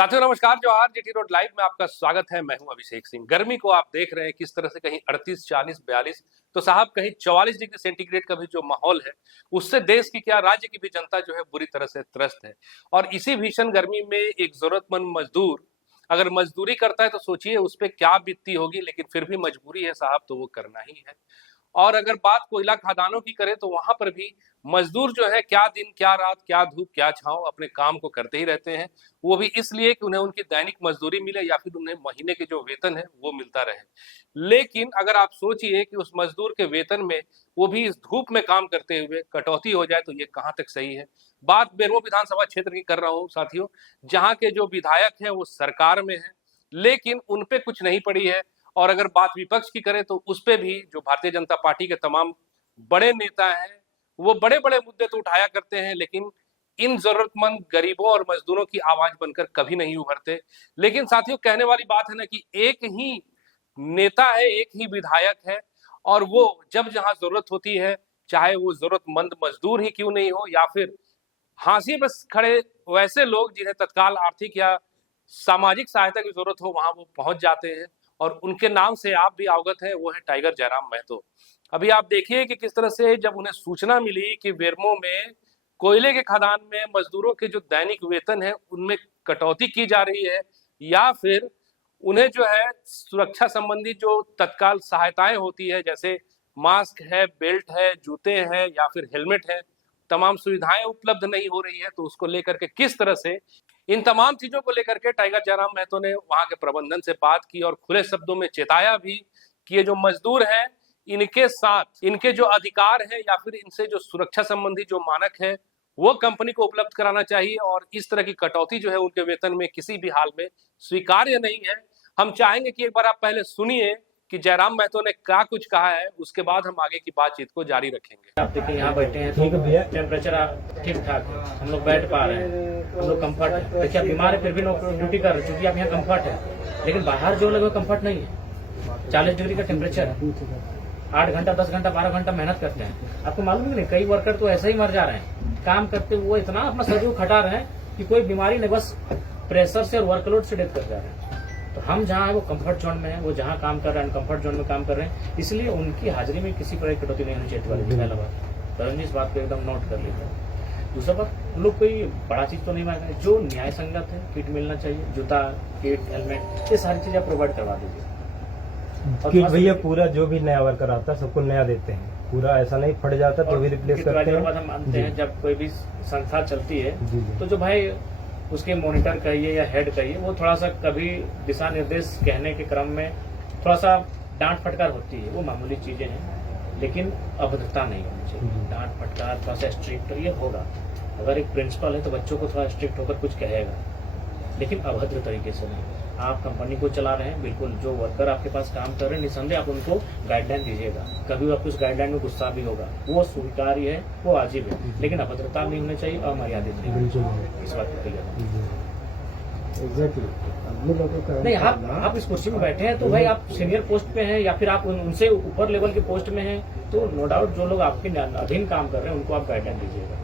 साथियों नमस्कार। Jawahar GT road live में आपका स्वागत है। मैं हूं अभिषेक सिंह। गर्मी को आप देख रहे हैं किस तरह से, कहीं 38, 40, 42 तो साहब कहीं 44 डिग्री सेंटीग्रेड का भी जो माहौल है उससे देश की क्या राज्य की भी जनता जो है बुरी तरह से त्रस्त है। और इसी भीषण गर्मी में एक जरूरतमंद मजदूर अगर मजदूरी करता है तो सोचिए उस पर क्या बीतती होगी। लेकिन फिर भी मजबूरी है साहब तो वो करना ही है। और अगर बात कोयला खदानों की करें तो वहां पर भी मजदूर जो है क्या दिन क्या रात क्या धूप क्या छांव अपने काम को करते ही रहते हैं। वो भी इसलिए कि उन्हें उनकी दैनिक मजदूरी मिले या फिर उन्हें महीने के जो वेतन है वो मिलता रहे। लेकिन अगर आप सोचिए कि उस मजदूर के वेतन में वो भी इस धूप में काम करते हुए कटौती हो जाए तो ये कहाँ तक सही है। बात बेरमो विधानसभा क्षेत्र की कर रहा हूँ साथियों, जहाँ के जो विधायक हैं वो सरकार में है लेकिन उनपे कुछ नहीं पड़ी है। और अगर बात विपक्ष की करें तो उस पे भी जो भारतीय जनता पार्टी के तमाम बड़े नेता हैं वो बड़े बड़े मुद्दे तो उठाया करते हैं लेकिन इन जरूरतमंद गरीबों और मजदूरों की आवाज बनकर कभी नहीं उभरते। लेकिन साथियों कहने वाली बात है ना कि एक ही नेता है, एक ही विधायक है और वो जब जहां जरूरत होती है, चाहे वो जरूरतमंद मजदूर ही क्यों नहीं हो या फिर हाशिए बस खड़े वैसे लोग जिन्हें तत्काल आर्थिक या सामाजिक सहायता की जरूरत हो, वहां वो पहुंच जाते हैं। और उनके नाम से आप भी अवगत हैं, वो है टाइगर जयराम महतो। अभी आप देखिए कि किस तरह से जब उन्हें सूचना मिली कि बेरमो में कोयले के खदान में मजदूरों के जो दैनिक वेतन है उनमें कटौती की जा रही है या फिर उन्हें जो है सुरक्षा संबंधी जो तत्काल सहायताएं होती है जैसे मास्क है, बेल्ट है, जूते हैं या फिर हेलमेट है, तमाम सुविधाएं उपलब्ध नहीं हो रही है, तो उसको लेकर के किस तरह से इन तमाम चीजों को लेकर के टाइगर जयराम महतो ने वहां के प्रबंधन से बात की और खुले शब्दों में चेताया भी कि ये जो मजदूर हैं इनके साथ इनके जो अधिकार है या फिर इनसे जो सुरक्षा संबंधी जो मानक है वो कंपनी को उपलब्ध कराना चाहिए और इस तरह की कटौती जो है उनके वेतन में किसी भी हाल में स्वीकार्य नहीं है। हम चाहेंगे कि एक बार आप पहले सुनिए कि जयराम महतो ने क्या कुछ कहा है, उसके बाद हम आगे की बातचीत को जारी रखेंगे। आप देखिए यहाँ बैठे हैं तो टेम्परेचर ठीक ठाक है, हम लोग बैठ पा रहे हैं, हम लोग कम्फर्ट है। देखिए आप बीमार है फिर भी ड्यूटी कर रहे हैं क्योंकि आप यहाँ कम्फर्ट है। लेकिन बाहर जो लोग कम्फर्ट नहीं है, 40 डिग्री का टेम्परेचर है, 8 घंटा 10 घंटा 12 घंटा मेहनत करते हैं। आपको मालूम है नहीं, कई वर्कर तो ऐसे ही मर जा रहे हैं काम करते। वो इतना अपना शरीर खटा रहे हैं कि कोई बीमारी नहीं, बस प्रेशर से और वर्कलोड से डेथ कर जा रहे हैं। तो हम जहाँ है वो कंफर्ट जोन में है, वो जहाँ काम कर रहे हैं कंफर्ट जोन में काम कर रहे हैं, इसलिए उनकी हाजिरी में किसी प्रकार की कटौती नहीं होनी चाहिए। पहला बात तो इस बात को एकदम नोट कर लीजिए। दूसरा बात, लोग कोई बड़ा चीज तो नहीं मांग रहे, जो न्याय संगत है किट मिलना चाहिए, जूता किट हेलमेट ये सारी चीजें आप प्रोवाइड करवा दीजिए। किट भैया पूरा जो भी नया वर्कर आता है सबको नया देते हैं, पूरा ऐसा नहीं फट जाता तो भी रिप्लेस करते हैं। हम मानते हैं जब कोई भी संस्था चलती है तो जो भाई उसके मॉनिटर कहिए या हेड कहिए, वो थोड़ा सा कभी दिशा निर्देश कहने के क्रम में थोड़ा सा डांट फटकार होती है, वो मामूली चीजें हैं, लेकिन अभद्रता नहीं होनी चाहिए। डांट फटकार थोड़ा सा स्ट्रिक्ट ये होगा, अगर एक प्रिंसिपल है तो बच्चों को थोड़ा स्ट्रिक्ट होकर कुछ कहेगा, लेकिन अभद्र तरीके से नहीं। आप कंपनी को चला रहे हैं, बिल्कुल जो वर्कर आपके पास काम कर रहे हैं निसंदेह आप उनको गाइडलाइन दीजिएगा। कभी आपको उस गाइडलाइन में गुस्सा भी होगा, वो स्वीकार्य है, वो वाजिब है, लेकिन अभद्रता नहीं होनी चाहिए, अमर्यादित नहीं होनी चाहिए। इस बात को क्लियर नहीं। आप इस कुर्सी में बैठे हैं तो भाई आप सीनियर पोस्ट पे हैं या फिर आप उनसे ऊपर लेवल के पोस्ट में हैं, तो नो डाउट जो लोग आपके अधीन काम कर रहे हैं उनको आप गाइडलाइन दीजिएगा,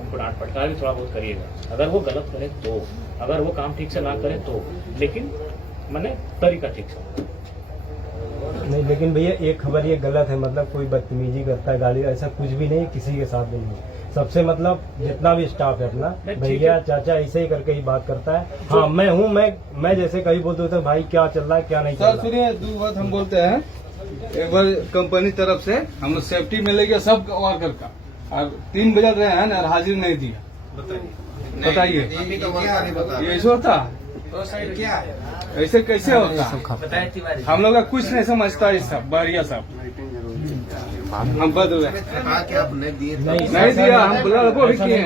उनको डांट फटकार भी थोड़ा बहुत करिएगा। अगर वो गलत करे तो, अगर वो काम ठीक से ना करे तो, लेकिन मैंने तरीका ठीक से नहीं। लेकिन भैया एक खबर ये गलत है, मतलब कोई बदतमीजी करता है, गाली, ऐसा कुछ भी नहीं, किसी के साथ भी नहीं। सबसे मतलब जितना भी स्टाफ है अपना भैया चाचा ऐसे ही करके ही बात करता है। हाँ मैं हूँ, मैं जैसे कभी बोलते होते भाई क्या चल रहा है क्या नहीं चल रहा है। सुनिए दो बात हम बोलते हैं, एक बार कंपनी तरफ से हम लोग सेफ्टी मिलेगी सब वर्कर का, और 3 बजे रहे हैं और हाजिर नहीं दिया, बताइए ये ऐसे होता क्या ऐसे कैसे होता? हम लोग का कुछ नहीं समझता ये सब बढ़िया सब हम बदल नहीं दिया, हम बोला वो भी किए।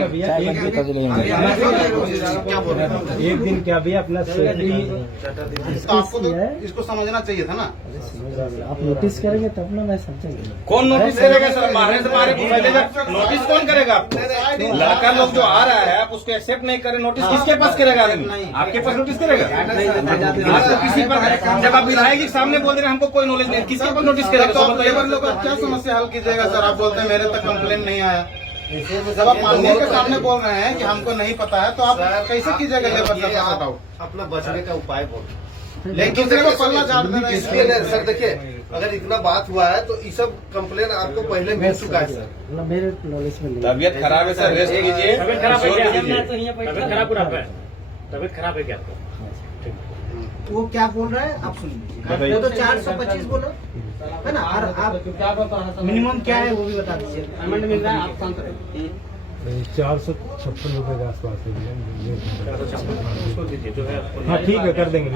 एक दिन क्या भैया अपना सेफ्टी आपको तो इसको समझना चाहिए था ना। आप नोटिस करेंगे तब ना मैं समझेंगे। कौन नोटिस करेगा सर? मारने से मारे नोटिस कौन करेगा आपको? लड़का लोग जो आ रहा है आप उसको एक्सेप्ट नहीं करे, नोटिस किसके पास करेगा आदमी? आपके पास नोटिस करेगा? आपको किसी पर जब आप विधायक के सामने बोल रहे हैं हमको कोई नॉलेज नहीं, किसके पास नोटिस करेगा? तो लेबर लोग का क्या समस्या हल कीजिएगा सर? आप बोलते हैं मेरे तक कंप्लेन नहीं आया, जब आप माननीय के सामने बोल रहे हैं कि हमको नहीं पता है तो आप कैसे कीजिएगा लेबर का साथ आउट? अपना बचने का उपाय बोलो। लेकिन दूसरे को पल्ला झाड़ दे रहे इसलिए नहीं, सर देखिए, अगर इतना बात हुआ है तो ये सब कंप्लेन आपको पहले मिल चुका है सर। मेरे नॉलेज में तबीयत खराब है सर, रेस्ट कीजिए। तबियत खराब है क्या? कीजिए। तबियत खराब पूरा है? तबियत खराब है क्या आपको? वो क्या बोल रहा है आप सुनिए। वो तो 425 बोलो है ना, और आप मिनिमम क्या है वो भी बता दीजिए। पेमेंट मिल रहा है, आप शांत रहिए। 456 रुपए के आसपास उसको दीजिए जो है आपको। हाँ ठीक है, कर देंगे।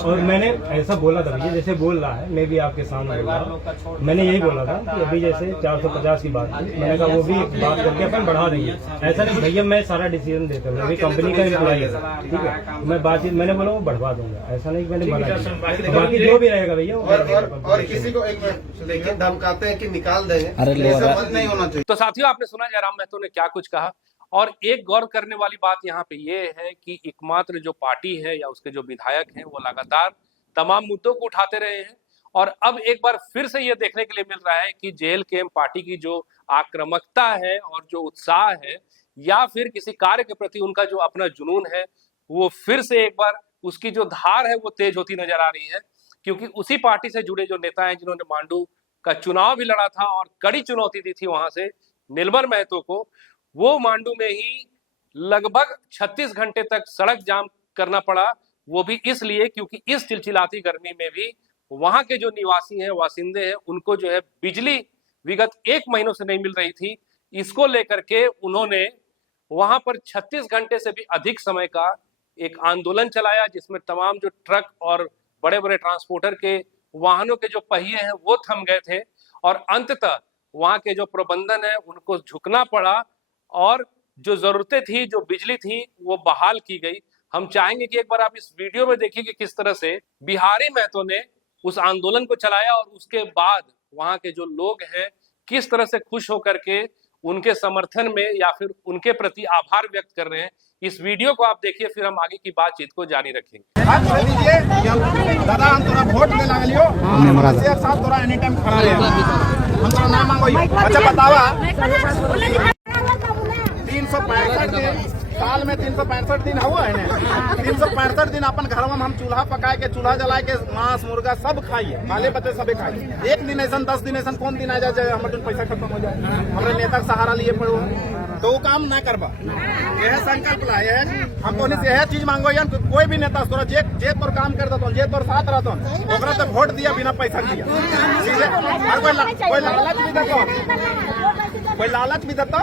और मैंने ऐसा बोला था भैया, जैसे बोल रहा है, मैं भी आपके सामने बोल रहा हूँ। मैंने यही बोला था कि अभी जैसे 450 की बात थी, मैंने कहा वो भी एक बात करके अपन बढ़ा देंगे। ऐसा नहीं भैया, मैं सारा डिसीजन देता हूँ, मैं भी कंपनी का एम्प्लॉई है, ठीक है। मैं बातचीत मैंने बोला वो बढ़वा दूंगा, ऐसा नहीं कि मैंने मना किया। बाकी जो भी रहेगा भैया और किसी को एक मिनट देखिए, धमकाते हैं कि निकाल देंगे। ऐसा मत नहीं होना चाहिए। तो साथियों, आपने सुना जयराम महतो ने क्या कुछ कहा। और एक गौर करने वाली बात यहाँ पे ये है कि एकमात्र जो पार्टी है या उसके जो विधायक हैं वो लगातार तमाम मुद्दों को उठाते रहे हैं। और अब एक बार फिर से ये देखने के लिए मिल रहा है कि JLKM पार्टी की जो आक्रामकता है और जो उत्साह है या फिर किसी कार्य के प्रति उनका जो अपना जुनून है, वो फिर से एक बार उसकी जो धार है वो तेज होती नजर आ रही है। क्योंकि उसी पार्टी से जुड़े जो नेता हैं जिन्होंने मांडू का चुनाव भी लड़ा था और कड़ी चुनौती दी थी वहां से नीलमर महतो को, वो मांडू में ही लगभग 36 घंटे तक सड़क जाम करना पड़ा। वो भी इसलिए क्योंकि इस चिलचिलाती गर्मी में भी वहां के जो निवासी हैं, वासिंदे हैं, उनको जो है बिजली विगत 1 महीनों से नहीं मिल रही थी। इसको लेकर के उन्होंने वहां पर 36 घंटे से भी अधिक समय का एक आंदोलन चलाया, जिसमें तमाम जो ट्रक और बड़े बड़े ट्रांसपोर्टर के वाहनों के जो पहिए हैं वो थम गए थे। और अंततः वहां के जो प्रबंधन है उनको झुकना पड़ा और जो जरूरतें थी, जो बिजली थी, वो बहाल की गई। हम चाहेंगे कि एक बार आप इस वीडियो में देखिए कि किस तरह से बिहारी महतो ने उस आंदोलन को चलाया और उसके बाद वहां के जो लोग हैं किस तरह से खुश होकर के उनके समर्थन में या फिर उनके प्रति आभार व्यक्त कर रहे हैं। इस वीडियो को आप देखिए, फिर हम आगे की बातचीत को जारी रखेंगे। दादा हम तोरा वोट में लागलियो, एक साथ तोरा एनी टाइम खड़ा रहे, हम तोरा नाम मांगो। अच्छा बतावा, 365 दिन साल में 365 दिन हुआ है ना, 365 दिन अपन घर में हम चूल्हा पकाए के, चूल्हा जलाए के मांस मुर्गा सब खाइए, बाले बच्चे सबे खाइए। एक दिन ऐसा 10 दिन ऐसा कौन दिन आ जाए हमारे जो पैसा खत्म हो जाए, हमारे नेता सहारा लिए पड़ो तो वो काम ना करबा। यह संकल्प ला है हम तो यह चीज मांगो यार, कोई भी नेता तोरा जे तोर काम कर देता, जे तोर साथ रहता, ओकरा तो वोट दिया बिना पैसा दिया। कोई लालच भी देता, कोई लालच भी देता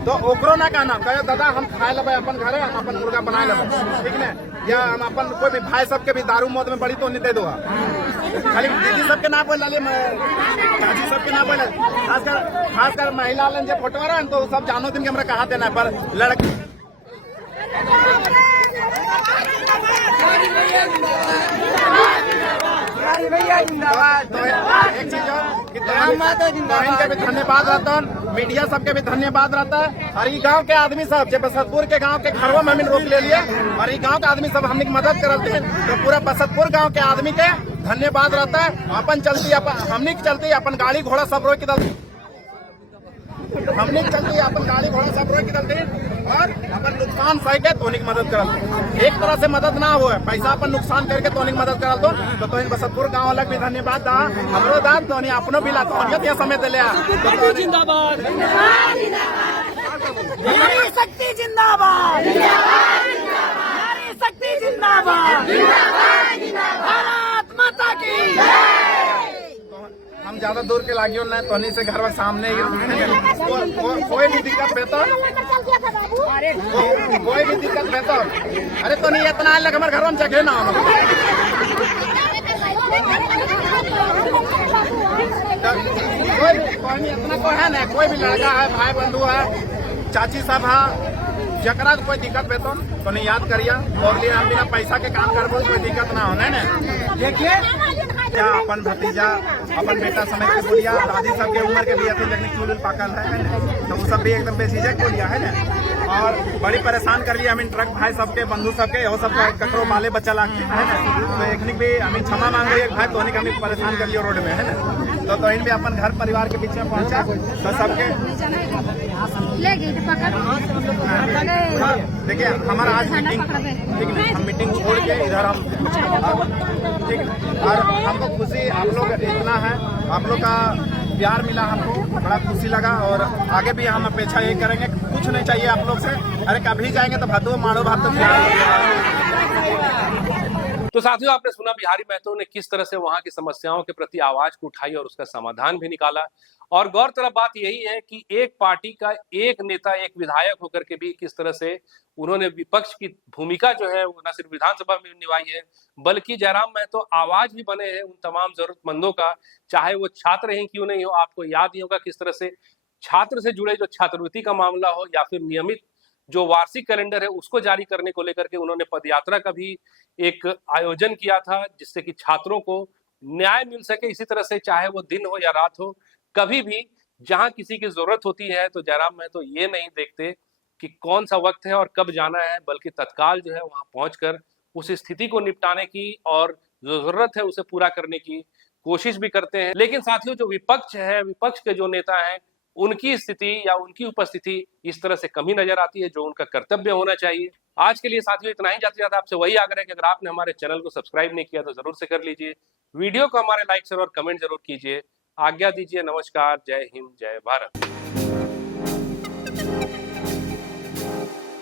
तो ओकरो ना कहना कहे दादा हम खाए लेबे अपन घरे, हम अपन मुर्गा बनाए लेबे, ठीक न। या हम अपन कोई भी भाई सबके भी दारू मौत में बड़ी तो नहीं दे दो, खाली दीदी सबके ना बोल लाले, चाची सबके ना बोले, खासकर महिला लन जो फोटो रहा तो सब जानो दिन के हमरा कहा देना पर लड़की तो एक चीज के भी धन्यवाद रहता है, मीडिया सबके भी धन्यवाद रहता है। और ये गांव के आदमी सब जब बसतपुर के गांव के घरों में हमने रोक ले लिए और ये गांव के आदमी सब हमने मदद करते हैं, तो पूरा बसतपुर गांव के आदमी के धन्यवाद रहता है। अपन चलती हमने चलती अपन गाड़ी घोड़ा सब रोक के दलती, हमने चलती अपन गाड़ी घोड़ा सब रोक के दलती और अपन नुकसान सह के तोनिक मदद करल। एक तरह से मदद ना हो, पैसा अपन नुकसान करके तोनिक मदद करल तो इन बसतपुर गांव वाला भी धन्यवाद दा, हमरो दा तो अपनो भी ला तो समय दिले। जिंदाबाद, नारी शक्ति जिंदाबाद, नारी शक्ति जिंदाबाद, भारत माता की। हम ज्यादा दूर के लागियो ना तोनी से घर सामने कोई भी दिक्कत बेहतर, कोई भी दिक्कत बेहतर। अरे तो नहीं इतना लग हमारे घर में जगह ना कोई इतना को है ना, कोई भी लड़का है, भाई बंधु है, चाची सब है, जकरा कोई दिक्कत बेतन तो नहीं याद करिए और लिए हम बिना पैसा के काम करबो कोई दिक्कत ना होने ने। देखिए क्या अपन भतीजा अपन बेटा समझ के बोलिया, दादी सबके उम्र के भी अथी लेकिन चूल पाकल है तो वो सब भी एकदम बेझिझक बोलिया है ना। और बड़ी परेशान कर लिया हमें ट्रक भाई सबके, बंधु सबके, वो सब ककरो बाले बच्चा लाग है ना, तो एक भी हमें क्षमा मांग रही है भाई, तो हमें परेशान कर लिया रोड में है ना। तो इन भी अपन घर परिवार के पीछे पहुंचा तो सबके ले गई तो पकड़ देखिए हमारा आज मीटिंग ठीक है, हम मीटिंग छोड़ के इधर हम ठीक है, और हमको खुशी आप लोग इतना है, आप लोग का प्यार मिला, हमको बड़ा खुशी लगा और आगे भी हम अपेक्षा यही करेंगे, कुछ नहीं चाहिए आप लोग से। अरे कभी जाएंगे तो भादो मारो भात तो साथियों, आपने सुना बिहारी महतो ने किस तरह से वहां की समस्याओं के प्रति आवाज को उठाई और उसका समाधान भी निकाला। और गौरतलब बात यही है कि एक पार्टी का एक नेता, एक विधायक होकर के भी किस तरह से उन्होंने विपक्ष की भूमिका जो है वो न सिर्फ विधानसभा में निभाई है, बल्कि जयराम महतो आवाज भी बने हैं उन तमाम जरूरतमंदों का, चाहे वो छात्र ही क्यों नहीं हो। आपको याद ही होगा किस तरह से छात्र से जुड़े जो छात्रवृत्ति का मामला हो या फिर नियमित जो वार्षिक कैलेंडर है उसको जारी करने को लेकर के उन्होंने पदयात्रा का भी एक आयोजन किया था, जिससे कि छात्रों को न्याय मिल सके। इसी तरह से चाहे वो दिन हो या रात हो, कभी भी जहां किसी की जरूरत होती है तो जयराम महतो ये नहीं देखते कि कौन सा वक्त है और कब जाना है, बल्कि तत्काल जो है वहां पहुंचकर उस स्थिति को निपटाने की और जो जरूरत है उसे पूरा करने की कोशिश भी करते हैं। लेकिन साथियों, जो विपक्ष है, विपक्ष के जो नेता हैं, उनकी स्थिति या उनकी उपस्थिति इस तरह से कमी नजर आती है जो उनका कर्तव्य होना चाहिए। आज के लिए साथियों इतना ही। जाते जाते आपसे वही आग्रह है कि अगर आपने हमारे चैनल को सब्सक्राइब नहीं किया तो जरूर से कर लीजिए, वीडियो को हमारे लाइक शेयर और कमेंट जरूर कीजिए। आज्ञा दीजिए, नमस्कार, जय हिंद, जय भारत।